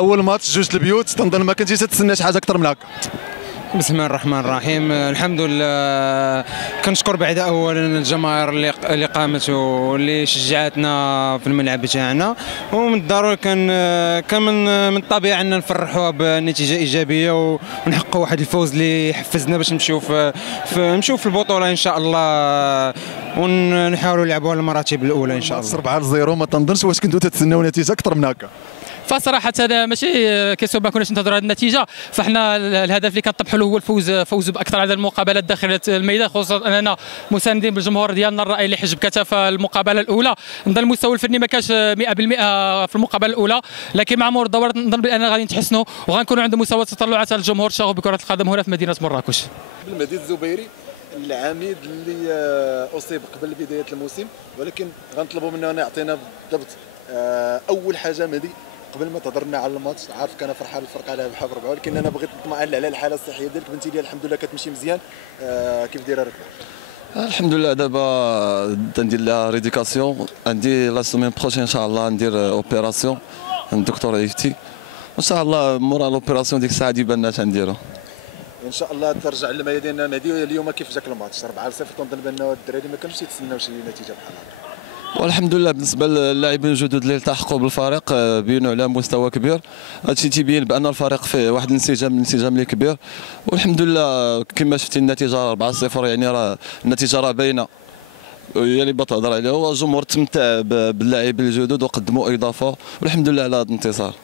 اول ماتش جوج البيوت، تنظن ما كنتيش تتسنى شي حاجه اكثر من هكا. بسم الله الرحمن الرحيم. الحمد لله، كنشكر بعد اولا الجماهير اللي قامت واللي شجعتنا في الملعب تاعنا، ومن الضروري كان من الطبيعي ان نفرحوها بنتيجه ايجابيه ونحققوا واحد الفوز اللي يحفزنا باش نمشيو في البطوله ان شاء الله، ونحاولوا نلعبوا على المراتب الاولى ان شاء الله. 4-0 ما تنظنش واش كنتوا تتسناو نتيجه اكثر من هكا؟ فصراحه هذا ماشي كيسو ما كناش ننتظروا هذه النتيجه، فاحنا الهدف اللي كنطمحوا له هو الفوز باكثر عدد المقابلات داخل الميدان، خصوصا اننا مساندين بالجمهور ديالنا الرأي اللي حجب كتف المقابله الاولى. نظن المستوى الفني ما كانش 100% في المقابله الاولى، لكن مع مرور الدورات نظن باننا غادي نتحسنوا وغنكونوا عند مستوى تطلعات الجمهور الشغوف بكره القدم هنا في مدينه مراكش. المجيد الزبيري العميد اللي اصيب قبل بدايه الموسم، ولكن غنطلبوا منه انه يعطينا بالضبط اول حاجه مهدي قبل ما تهضرنا على الماتش. عارفك انا فرحان الفرقه على بحال بربعه، ولكن انا بغيت نطمئن على الحاله الصحيه ديالك. بنتي ديال الحمد لله كتمشي مزيان، كيف دايره راك؟ الحمد لله دابا ندير لها ريديكاسيون، عندي لا سومين بروشين ان شاء الله ندير اوبيراسيون عند الدكتور عيفتي، ان شاء الله مورا الاوبيراسيون ديك الساعه ديبان لنا اش نديرو ان شاء الله. ترجع للميادين مهدي. اليوم كيف جاك الماتش 4-0؟ تنظن بان الدراري ما كانوش يتسناو شي نتيجه بحال هكا. والحمد لله بالنسبه للاعبين الجدد اللي التحقوا بالفريق بينوا على مستوى كبير، هادشي تيبين بان الفريق فيه واحد الانسجام اللي كبير، والحمد لله كما شفتي النتيجه 4-0، يعني راه النتيجه راه باينه هي اللي بتهضر عليها، والجمهور تمتع باللاعبين الجدد وقدموا اضافه، والحمد لله على هذا الانتصار.